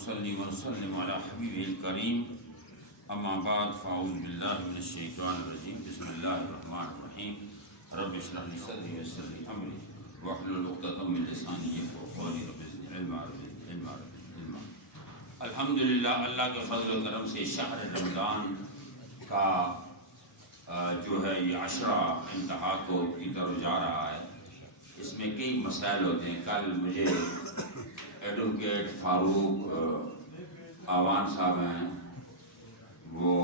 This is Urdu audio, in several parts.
نصلي ونسلم على حبيبه الكريم اما بعد فاعوذ بالله من الشيطان الرجيم بسم الله الرحمن الرحيم رب اشرح لي صدري ويسر لي امري واحلل عقدة من لساني يفقهوا قولي رب زدني علما علما الحمدللہ اللہ کے فضل و کرم سے شہر رمضان کا جو ہے یہ عشرہ انتہا کی طرف جا رہا ہے۔ اس میں کئی مسائل ہوتے ہیں۔ کل مجھے ایڈوکیٹ فاروق آوان صاحب ہیں وہ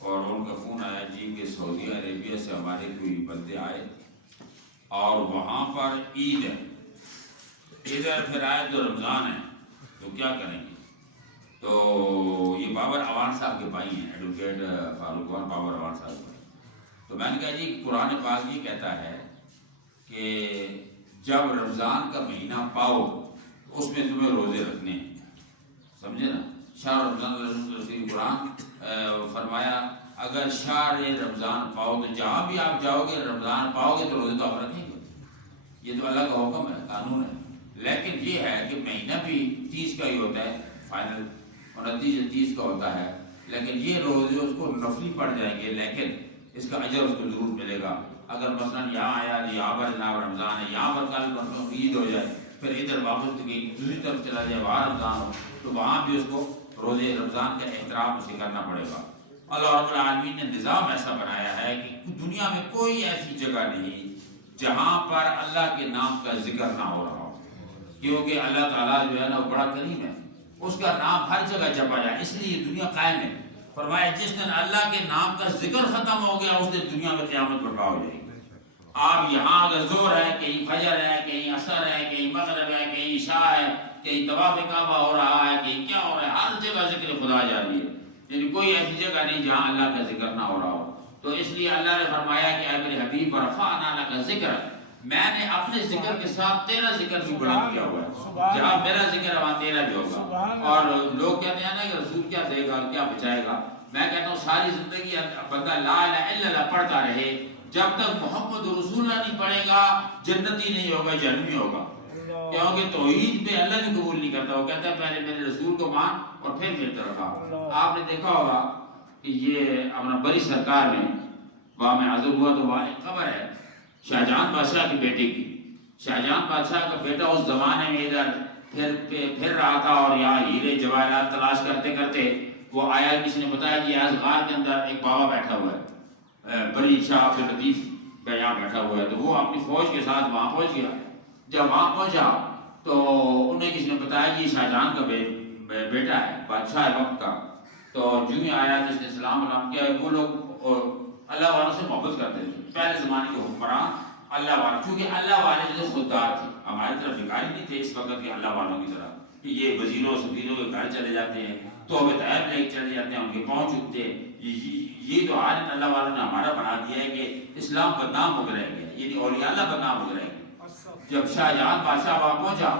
اور ان کا فون آیا جی کہ سعودی عربیہ سے ہمارے کوئی بندے آئے اور وہاں پر عید ہے، ادھر پھر آئے تو رمضان ہے تو کیا کریں گے؟ تو یہ بابر آوان صاحب کے بھائی ہیں، ایڈوکیٹ فاروق بابر آوان صاحب کے بھائی۔ تو میں نے کہا جی قرآن پاک یہ کہتا ہے کہ جب رمضان کا مہینہ پاؤ تو اس میں تمہیں روزے رکھنے ہیں، سمجھے نا؟ شہر رمضان قرآن فرمایا اگر شہر رمضان پاؤ تو جہاں بھی آپ جاؤ گے رمضان پاؤ گے تو روزے تو آپ رکھیں گے، یہ تو اللہ کا حکم ہے، قانون ہے۔ لیکن یہ ہے کہ مہینہ بھی 30 کا ہی ہوتا ہے، فائنل 29 کا ہوتا ہے، لیکن یہ روزے اس کو نفلی پڑ جائیں گے، لیکن اس کا اجر اس کو ضرور ملے گا۔ اگر مثلا یہاں آیا یہاں پر جناب رمضان ہے، یہاں پر کل پرسوں عید ہو جائے، پھر ادھر واپس دوسری طرف چلا جائے وہاں رمضان ہو، تو وہاں بھی اس کو روزے رمضان کا احترام اسے کرنا پڑے گا۔ اللہ رب العالمین نے نظام ایسا بنایا ہے کہ دنیا میں کوئی ایسی جگہ نہیں جہاں پر اللہ کے نام کا ذکر نہ ہو رہا ہو، کیونکہ اللہ تعالیٰ جو ہے نا وہ بڑا کریم ہے، اس کا نام ہر جگہ جپا جائے، اس لیے دنیا قائم ہے۔ فرمایا جس دن اللہ کے نام کا ذکر ختم ہو گیا اس دن دنیا میں قیامت برپا ہو جائے گی۔ آپ یہاں اگر زور ہے، کہیں فجر ہے، کہیں عصر ہے، کہیں مغرب ہے، کہیں عشاء ہے، کہیں طواف کعبہ ہو رہا ہے، کہیں کیا ہو رہا ہے، ہر جگہ ذکر خدا جاری ہے، یعنی کوئی ایسی جگہ نہیں جہاں اللہ کا ذکر نہ ہو رہا ہو۔ تو اس لیے اللہ نے فرمایا کہ اے میرے حبیب ورفعنا لک ذکر، میں نے اپنے ذکر کے ساتھ تیرا ذکر بھی بلند کیا ہوا ہے، جہاں میرا ذکر ہے وہاں تیرا بھی ہوگا۔ اور لوگ کہتے ہیں نا کہ رسول کیا دے گا کیا بچائے گا، میں کہتا ہوں ساری زندگی بندہ لا الہ الا اللہ پڑھتا رہے، جب تک محمد رسول اللہ نہیں پڑھے گا جنتی نہیں ہوگا، جہنمی ہوگا، کیونکہ توحید پہ اللہ بھی قبول نہیں کرتا۔ وہ کہتا ہے پہلے میرے رسول کو مان اور پھر میری طرف آ۔ آپ نے دیکھا ہوگا کہ یہ اپنا بڑی سرکار میں وہاں میں حاضر ہوا تو وہاں ایک خبر ہے شاہجہاں بادشاہ کے بیٹے کی۔ شاہجہاں بادشاہ کا بیٹا اس زمانے میں ادھر پھر رہا تھا اور یہاں ہیرے جواہرات تلاش کرتے کرتے وہ آیا، کسی نے بتایا کہ آج غار کے اندر ایک بابا بیٹھا ہوا ہے، بڑی شاہ عبد اللطیف کا یہاں بیٹھا ہوا ہے۔ تو وہ اپنی فوج کے ساتھ وہاں پہنچ گیا۔ جب وہاں پہنچا تو انہیں کسی نے بتایا کہ یہ شاہجہاں کا بیٹا ہے، بادشاہ وقت کا۔ تو جو ہی آیا جس نے سلام علام کیا، وہ لوگ اللہ والوں سے محبت کرتے تھے، پہلے زمانے کے حکمران اللہ والے، چونکہ اللہ والے جو خوددار تھے، ہماری طرف بھکاری نہیں تھے اس وقت کے اللہ والوں کی طرح کہ یہ وزیروں سفیروں کے گھر چلے جاتے ہیں تو طیب لے کے چلے جاتے ہیں، ان کے پاؤں چکتے ہیں۔ یہ تو حال اللہ والوں نے ہمارا بنا دیا ہے کہ اسلام بدنام ہو رہ گیا، یعنی اولیاء اللہ بدنام ہو رہے ہیں۔ جب شاہجہاں بادشاہ وہاں پہنچا،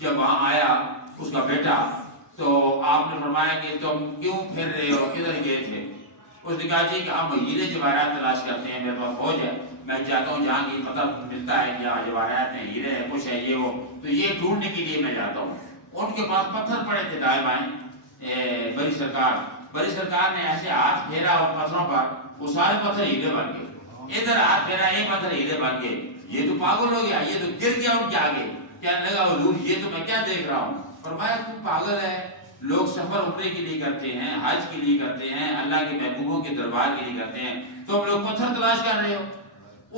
جب وہاں آیا اس کا بیٹا، تو آپ نے فرمایا کہ تم کیوں پھر رہے ہو، کدھر گئے تھے؟ اس نے کہا جی کہ ہم ہیرے جواہرات تلاش کرتے ہیں، میرے پاس فوج ہے، میں چاہتا ہوں جہاں کی پتہ ملتا ہے کہ یہاں جواہرات ہیں، ہیرے ہیں، کچھ ہے، یہ وہ، تو یہ ڈھونڈنے کے لیے میں جاتا ہوں۔ ان کے پاس پتھر پڑے تھے دائیں بائیں، بڑی سرکار نے ایسے ہاتھ پھیرا ان پتھروں پر، وہ سارے پتھر ہیرے بن گئے۔ ادھر ہاتھ پھیرا یہ پتھر ہیرے بن گئے۔ یہ تو پاگل ہو گیا، یہ تو گر گیا ان کے آگے، کہنے لگا حضور یہ تو میں کیا دیکھ رہا ہوں؟ فرمایا تو پاگل ہے، لوگ سفر عمرے کے لیے کرتے ہیں، حج کے لیے کرتے ہیں، اللہ کے محبوبوں کے دربار کے لیے کرتے ہیں، تو ہم لوگ پتھر تلاش کر رہے ہو۔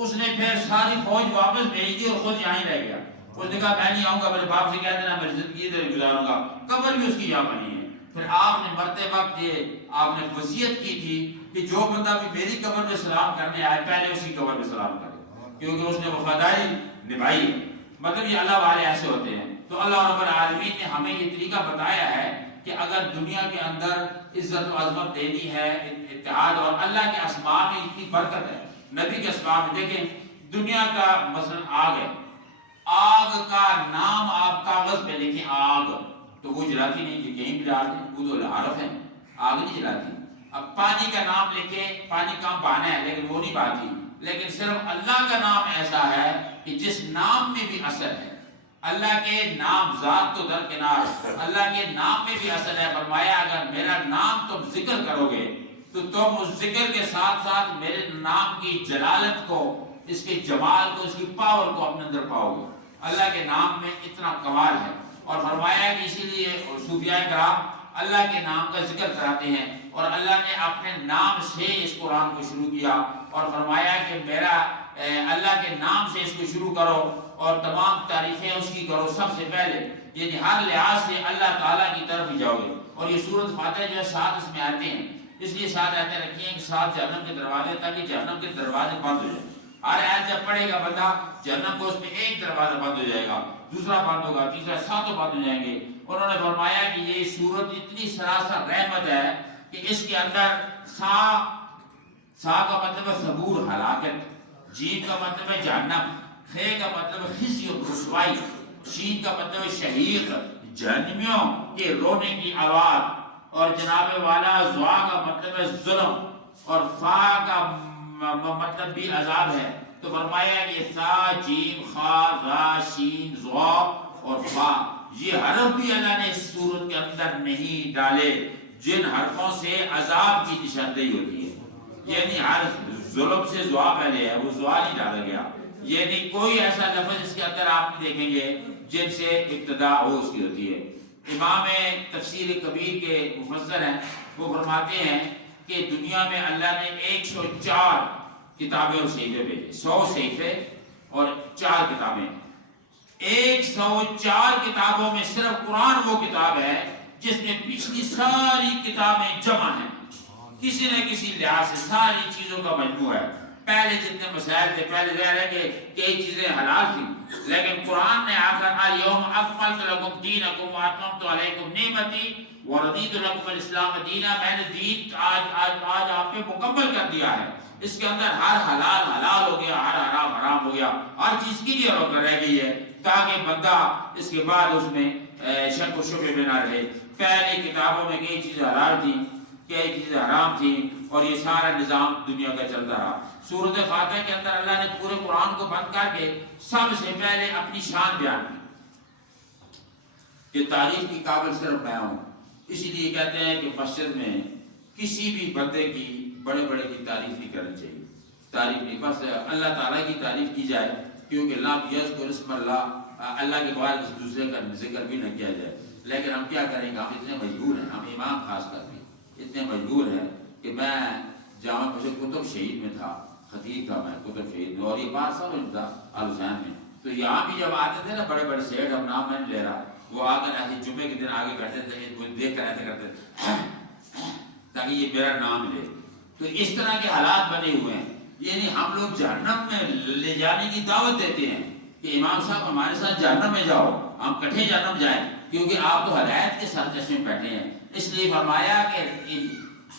اس نے پھر ساری فوج واپس بھیج دی اور خود یہاں ہی رہ گیا۔ اس نے کہا میں نہیں آؤں گا، میرے باپ سے کہہ دینا میری زندگی ادھر گزاروں گا۔ قبر بھی اس کی یہاں بنی ہے۔ پھر آپ نے مرتے وقت یہ آپ نے وصیت کی تھی کہ جو بندہ بھی میری قبر میں سلام کرنے آئے پہلے اس کی قبر میں سلام کرے، کیونکہ اس نے وفاداری نبھائی۔ مطلب یہ اللہ والے ایسے ہوتے ہیں۔ تو اللہ رب العالمین نے ہمیں یہ طریقہ بتایا ہے کہ اگر دنیا کے اندر عزت و عظمت دینی ہے، اتحاد، اور اللہ کے اسماء میں اتنی برکت ہے، نبی کے اسماء میں دیکھیں، دنیا کا مثلا آگ ہے، آگ کا نام آپ کاغذ پہ لکھیں آگ، تو وہ جلاتی نہیں کہ کہیں بھی ڈال دیں، وہ تو حرف ہے، آگ نہیں جلاتی۔ اب پانی کا نام لکھے، پانی کام پانا ہے لیکن وہ نہیں پاتی، لیکن صرف اللہ کا نام ایسا ہے کہ جس نام میں بھی اثر ہے۔ اللہ کے نام ذات تو درکنار، اللہ کے نام میں بھی اصل ہے. فرمایا اگر میرا نام تم ذکر کرو گے تو تم اس ذکر کے ساتھ ساتھ میرے نام کی جلالت کو، اس کے جمال کو، اس کی پاور کو اپنے اندر پاؤ گے. اللہ کے نام میں اتنا کمال ہے. اور فرمایا کہ اسی لیے صوفیاء کرام اللہ کے نام کا ذکر کراتے ہیں، اور اللہ نے اپنے نام سے اس قرآن کو شروع کیا اور فرمایا کہ میرا اللہ کے نام سے اس کو شروع کرو اور تمام تعریفیں اس کی کرو سب سے پہلے. یعنی ہر لحاظ سے اللہ تعالیٰ کی طرف ہی جاؤ گے. اور یہ سورۃ فاتحہ جو ہے 7 اس میں آتے ہیں، اس لیے 7 آیتیں رکھی ہیں کہ 7 جہنم کے دروازے، تاکہ جہنم کے دروازے بند ہو جائیں. ہر آیت جب پڑھے گا بندہ جہنم کو، اس میں ایک دروازہ بند ہو جائے گا، دوسرا بند ہوگا، تیسرا، 7 بند ہو جائیں گے. انہوں نے فرمایا کہ یہ سورت اتنی سراسر رحمت ہے کہ اس کے اندر سا کا مطلب ہے صبور، ہلاکت، جیم کا مطلب ہے جہنم، خے کا مطلب ہے خزی و رسوائی، شین کا مطلب ہے شہیق، جہنمیوں کے رونے کی آواز، اور جناب والا زوا کا مطلب ہے ظلم، اور فا کا مطلب بھی عذاب ہے. تو فرمایا کہ سا، جیم، خا، را، شین، زوا اور فا، یہ حرف بھی اللہ نے اس سورت کے اندر نہیں ڈالے جن حرفوں سے عذاب کی نشاندہی ہوتی ہے. یعنی ہر ظلم سے زوا پہلے ہے، وہ زوا نہیں ڈالا گیا. یعنی کوئی ایسا لفظ اس کے اندر آپ نہیں دیکھیں گے جن سے ابتدا ہو اس کی ہوتی ہے. امام تفسیر کبیر کے مفسر ہیں، وہ فرماتے ہیں کہ دنیا میں اللہ نے 104 کتابیں اور صحیفے بھیجے، 100 صحیفے اور 4 کتابیں. 104 کتابوں میں صرف قرآن وہ کتاب ہے جس میں پچھلی ساری کتابیں جمع ہیں، کسی نہ کسی لحاظ سے ساری چیزوں کا مجموعہ ہے. پہلے جتنے مسائل تھے، پہلے ظاہر ہے کہ کئی چیزیں حلال تھیں، لیکن قرآن نے آ کر الیوم اکملت لکم دینکم واتممت علیکم نعمتی ورضیت لکم الاسلام دینا، میں نے دین آج آپ پہ مکمل کر دیا ہے. اس کے اندر ہر حلال حلال ہو گیا، ہر حرام حرام ہو گیا، ہر چیز کی لیے روک رہ گئی ہے تاکہ بندہ اس کے بعد اس میں شک و شبہ میں نہ رہے. پہلی کتابوں میں کئی چیزیں حلال تھیں، کئی چیزیں حرام تھیں، اور یہ سارا نظام دنیا کا چلتا رہا. سورۃ فاتحہ کے اندر اللہ نے پورے قرآن کو بند کر کے سب سے پہلے اپنی شان بیان کی کہ تعریف کی قابل صرف میں ہوں. اسی لیے کہتے ہیں کہ مسجد میں کسی بھی بندے کی، بڑے بڑے کی تعریف نہیں کرنی چاہیے. تعریف نہیں، بس اللہ تعالیٰ کی تعریف کی جائے، کیونکہ لا یذکر اسم اللہ کے بعد اس دوسرے کا ذکر بھی نہ کیا جائے. لیکن ہم کیا کریں گے، ہم اتنے مجبور ہیں، ہم امام خاص کر کے اتنے مجبور ہیں کہ میں جامع مسجد کتب شہید میں تھا، خطیب تھا میں کتب شہید میں، اور یہ بات سب تھا الحسین میں. تو یہاں بھی جب آتے تھے نا بڑے بڑے سیٹ، ہم نام میں نہیں لے رہا، وہ آ کر ایسے جمعے کے دن آگے بیٹھتے تھے، مجھے دیکھ کر ایسے کرتے تھے تاکہ یہ میرا نام لے. تو اس طرح کے حالات بنے ہوئے ہیں. یعنی ہم لوگ جہنم میں لے جانے کی دعوت دیتے ہیں کہ امام صاحب ہمارے ساتھ جہنم میں جاؤ، ہم کٹھے جہنم جائیں، کیونکہ آپ تو ہدایت کے ساتھ چشمے میں بیٹھے ہیں. اس لیے فرمایا کہ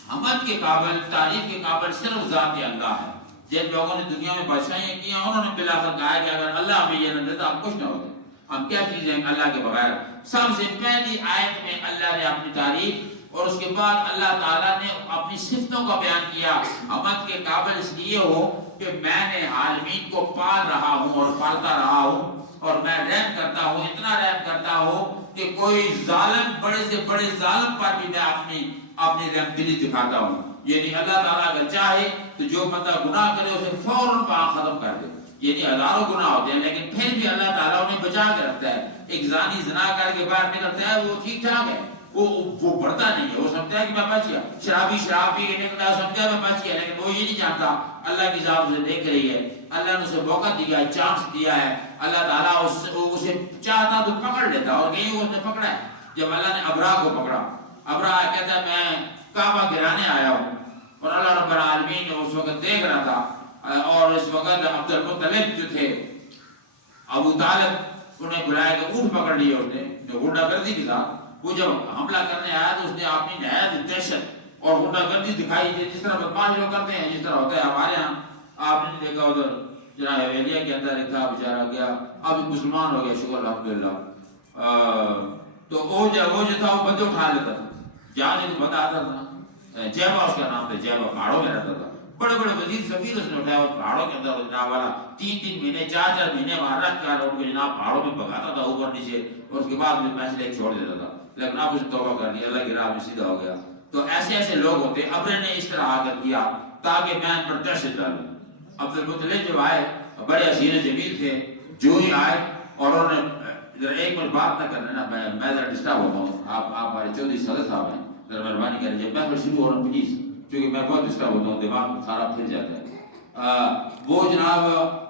حمد کے قابل، تعریف کے قابل صرف ذات اللہ ہے. جن لوگوں نے دنیا میں بادشاہیاں کی ہیں، انہوں نے بلا کر کہا کہ اگر اللہ ہمیں یہ نہ دیتا ہم کچھ نہ ہوتے، ہم کیا چیزیں ہیں اللہ کے بغیر. سب سے پہلی آیت میں اللہ نے اپنی تعریف، اور اس کے بعد اللہ تعالیٰ نے اپنی صفتوں کا بیان کیا. حمد کے قابل اس لیے ہو کہ میں نے عالمین کو پال رہا ہوں اور پالتا رہا ہوں، اور میں رحم کرتا ہوں، اتنا رحم کرتا ہوں کہ کوئی ظالم، بڑے سے بڑے ظالم پر بھی میں اپنی رحم دلی دکھاتا ہوں. یعنی اللہ تعالیٰ اگر چاہے تو جو بندہ گناہ کرے اسے فوراً وہاں ختم کر دے. یعنی ہزاروں گناہ ہوتے ہیں لیکن پھر بھی اللہ تعالیٰ انہیں بچا کے رکھتا ہے. ایک زانی زنا کر کے باہر نکلتا ہے، وہ ٹھیک ٹھاک ہے، وہ بڑھتا نہیں ہے، وہ سمجھتا ہے کہ میں بچ گیا. شرابی شراب پی کے نکلتا ہے، سمجھتا ہے میں بچ گیا، لیکن وہ یہ نہیں جانتا اللہ کی ذات اسے دیکھ رہی ہے. اللہ نے اسے موقع دیا ہے، چانس دیا ہے. اللہ تعالیٰ اسے چاہتا تو پکڑ لیتا، اور کہیں اس نے پکڑا ہے. جب اللہ نے ابراہ کو پکڑا، ابراہ کہتا ہے میں کعبہ گرانے آیا ہوں، اور اللہ رب العالمین نے اس وقت دیکھ رہا تھا، اور اس وقت عبد المطلب جو تھے، ابو طالب، انہیں بلایا کہ اونٹ پکڑ لیا اس نے، غنڈہ گردی بھی تھا. وہ جب حملہ کرنے آیا تو اس نے اپنی نہایت دہشت اور غنڈہ گردی دکھائی، جس طرح بدماش لوگ کرتے ہیں، جس طرح ہوتا ہے ہمارے یہاں. آپ نے دیکھا ادھر جناب حویلیہ کے اندر ایک تھا بیچارہ گیا، اب مسلمان ہو گیا شکر الحمدللہ. تو وہ جو تھا وہ بندے اٹھا لیتا تھا، جہاں سے بندہ آتا تھا، جیبا اس کا نام تھا، جیبا پہاڑوں میں رہتا تھا. بڑے بڑے وزیر سفیر اس نے اٹھایا اور پہاڑوں کے اندر جناب والا 3 مہینے 4 مہینے وہاں رکھ کر ان کو جناب پہاڑوں میں بھگاتا تھا اوپر نیچے، اور اس کے بعد میں فیصلے چھوڑ دیتا تھا، لیکن اب اس نے توبہ کر لی، اللہ کی راہ میں سیدھا ہو گیا۔ تو ایسے ایسے لوگ ہوتے، ابرے نے اس طرح آ کر کیا تاکہ میں ان پر دہشت ڈالوں۔ عبد المطلب جب آئے بڑے حسین جمیل تھے، جو ہی آئے اور انہوں نے ذرا ایک منٹ بات نہ کرنا نا، میں ذرا ڈسٹرب ہوتا ہوں، آپ ہمارے چودھری صدر صاحب ہیں، ذرا مہربانی کر لیجیے، میں شروع ہو رہا ہوں پلیز، کیونکہ میں بہت ڈسٹرب ہوتا ہوں، دماغ سارا پھر جاتا ہے۔ وہ جناب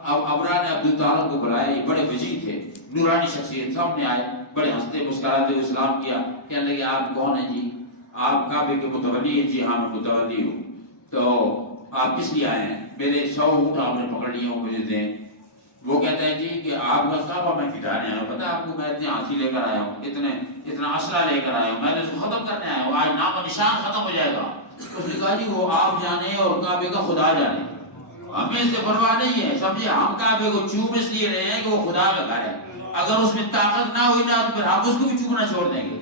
ابرا نے عبد الطاہر کو بلایا، یہ بڑے وجیح تھے، نورانی شخصیت، سامنے آئے، بڑے ہنستے مسکراتے اسلام کیا، کہنے لگے آپ کون ہیں جی؟ آپ کعبے کے متولی ہیں؟ جی ہاں میں متولی ہوں۔ تو آپ کس لیے آئے ہیں؟ میرے 100 اونٹ آپ نے پکڑ لیے ہوں، مجھے دیں۔ وہ کہتا ہے جی کہ آپ کا کعبہ میں گرانے آیا ہوں، پتہ ہے آپ کو میں اتنے ہاتھی لے کر آیا ہوں، اتنا اسلحہ لے کر آیا ہوں، میں نے اس کو ختم کرنے آیا ہوں، آج نام و نشان ختم ہو جائے گا۔ اس نے کہا جی وہ آپ جانے اور کعبے کا خدا جانے، ہمیں اس سے پرواہ نہیں ہے، سمجھے؟ ہم کعبے کو چوم اس لیے رہے ہیں کہ وہ خدا کا گھر ہے، اگر اس میں طاقت نہ ہوئی نا تو پھر ہم اس کو بھی چومنا چھوڑ دیں گے۔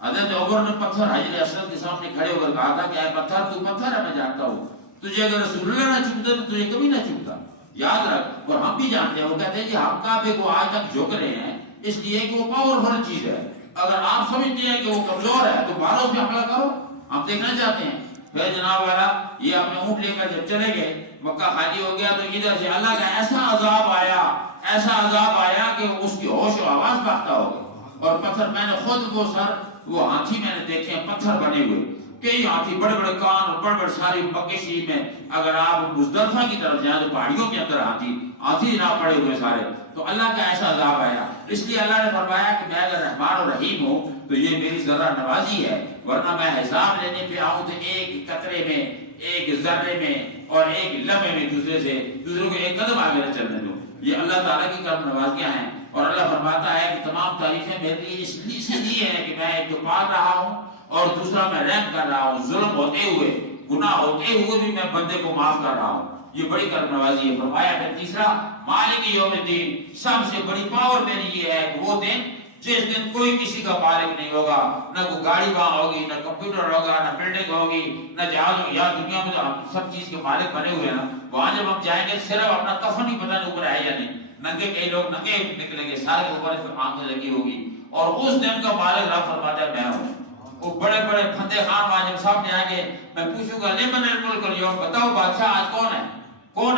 حضرت عمر نے پتھر حجر اسود کے سامنے کھڑے ہو کر کہا تھا کہ اے پتھر، تو پتھر ہے، میں جانتا ہوں تجھے اگر رسول اللہ نہ چومتا تو تجھے کبھی نہ چومتا، یاد رکھ۔ اور ہم بھی جانتے ہیں، وہ کہتے ہیں جی ہم کعبے کو آج تک جھک رہے ہیں اس لیے کہ وہ پاورفل چیز ہے، اگر آپ سمجھتے ہیں کہ وہ کمزور ہے تو مارو اس پہ حملہ کرو، ہم دیکھنا چاہتے ہیں۔ پھر جناب والا یہ اپنے اونٹ لے کر جب چلے گئے، مکہ خالی ہو گیا، تو ادھر سے اللہ کا ایسا عذاب آیا کہ اس کی ہوش و آواز باختہ ہو گئی، اور پتھر میں نے خود وہ ہاتھی میں نے دیکھے ہیں، پتھر بنے ہوئے، کئی ہاتھی، بڑے بڑے کان اور بڑے بڑے ساری مکے شریف میں، اگر آپ مزدلفہ کی طرف جائیں تو پہاڑیوں کے اندر ہاتھی جناب پڑے ہوئے سارے۔ تو اللہ کا ایسا عذاب آیا، اس لیے اللہ نے فرمایا کہ میں اگر رحمان و رحیم ہوں تو یہ میری ذرہ نوازی ہے، ورنہ میں حساب لینے پہ آؤں تو ایک قطرے میں، ایک ذرے میں اور ایک لمحے میں دوسرے کو ایک قدم آگے نہ چلنے دوں۔ یہ اللہ تعالیٰ کی کرم نوازیاں ہیں، اور اللہ فرماتا ہے کہ تمام تعریفیں میرے لیے اس لیے سے دی ہیں کہ میں ایک تو پال رہا ہوں اور دوسرا میں رحم کر رہا ہوں، ظلم ہوتے ہوئے، گناہ ہوتے ہوئے بھی میں بندے کو معاف کر رہا ہوں، یہ بڑی کرم نوازی ہے۔ فرمایا پھر تیسرا، مالک یوم الدین، سب سے بڑی پاور میری یہ ہے کہ وہ دن جس دن کوئی کسی کا مالک نہیں ہوگا، نہ کوئی گاڑی وہاں ہوگی، نہ کمپیوٹر ہوگا، نہ بلڈنگ ہوگی، نہ جہاز ہوگی۔ یا دنیا میں تو ہم سب چیز کے مالک بنے ہوئے ہیں نا، وہاں جب ہم جائیں گے صرف اپنا کفن ہی پتہ نہیں اوپر ہے یا نہیں، ننگے کئی لوگ ننگے نکلیں گے، سارے کے اوپر آنکھیں لگی ہوگی، اور اس دن کا مالک رب فرماتا ہے میں ہوں۔ وہ بڑے بڑے پھندے خان وہاں جب سامنے آئیں گے، میں پوچھوں گا لمن الملک اليوم، بتاؤ بادشاہ آج کون ہے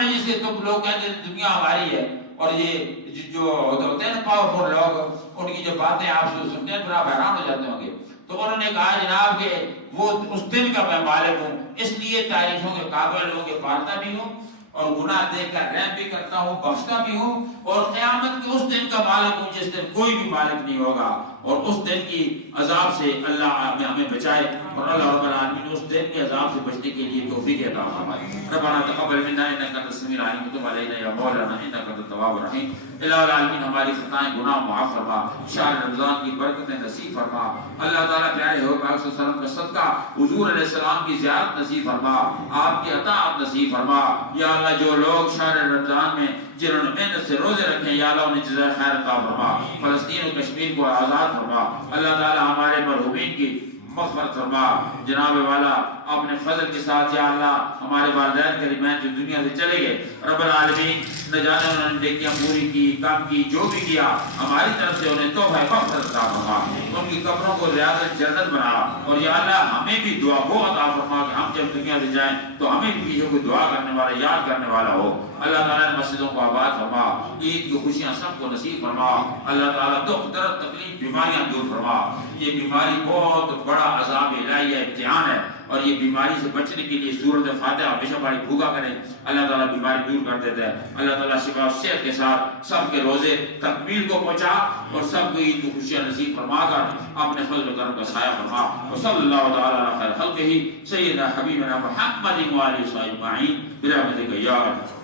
جسے تم لوگ کہتے ہیں دنیا ہماری ہے، اور یہ جو ہوتے ہیں نا پاورفل لوگ، ان کی جو باتیں آپ سنتے ہیں تو آپ حیران ہو جاتے ہوں گے۔ تو انہوں نے کہا جناب کہ وہ اس دن کا میں مالک ہوں، اس لیے تعریفوں کے قابل ہوں کہ پالتا بھی ہوں اور گناہ دیکھ کر رحم بھی کرتا ہوں، بخشتا بھی ہوں، اور قیامت کے اس دن کا مالک ہوں جس دن کوئی بھی مالک نہیں ہوگا، اور اس دن کی عذاب سے اللہ ہمیں بچائے، اور اللہ رب العالمین اس دن کے عذاب سے بچنے کے لیے توفیق عطا فرمائے۔ ربنا تقبل منا انک انت السمیع العلیم وتب علینا یا مولانا انک انت التواب الرحیم۔ الہ العالمین ہماری خطائیں گناہ معاف فرما، شہر رمضان کی برکتیں نصیب فرما، اللہ تعالیٰ پیارے حضور پاک صلی اللہ علیہ وسلم کا صدقہ حضور علیہ السلام کی زیارت نصیب فرما، آپ کی اطاعت نصیب فرما۔ یا اللہ جو لوگ شہر رمضان میں جنہوں نے محنت سے روزے رکھے، یا اللہ انہیں جزائے خیر عطا فرما، فلسطین و کشمیر کو آزاد فرما، اللہ تعالیٰ ہمارے مرحومین کی مغفرت فرما۔ جناب والا اپنے فضل کے ساتھ یا اللہ ہمارے والدین کریمین جو دنیا سے چلے گئے، رب العالمین نہ جانے انہوں نے نیکیاں پوری کی، کام کی، جو بھی کیا ہماری طرف سے انہیں تحفہ مغفرت عطا فرما، ان کی قبروں کو ریاض جنت بنا، اور یا اللہ ہمیں بھی دعا وہ عطا فرما کہ ہم جب دنیا سے جائیں تو ہمیں بھی کسی کو دعا کرنے والا، یاد کرنے والا ہو۔ اللہ تعالیٰ نے مسجدوں کو آباد فرما، عید کی خوشیاں سب کو نصیب فرما، اللہ تعالیٰ دکھ درد تکلیف بیماریاں دور فرما۔ یہ بیماری بہت بڑا عذاب الہی ہے، امتحان ہے، اور یہ بیماری سے بچنے کے لیے سورۃ فاتحہ ہمیشہ بڑی بھوکا کریں، اللہ تعالیٰ بیماری دور کر دیتا ہے۔ اللہ تعالیٰ شفا و صحت کے ساتھ سب کے روزے تکمیل کو پہنچا، اور سب کو عید کی خوشیاں نصیب فرما کر اپنے فضل و کرم کا سایہ فرما۔ وصلی اللہ تعالیٰ علی خیر خلقہ سیدنا حبیبنا محمد و آلہ وصحبہ اجمعین برحمتک یا ارحم۔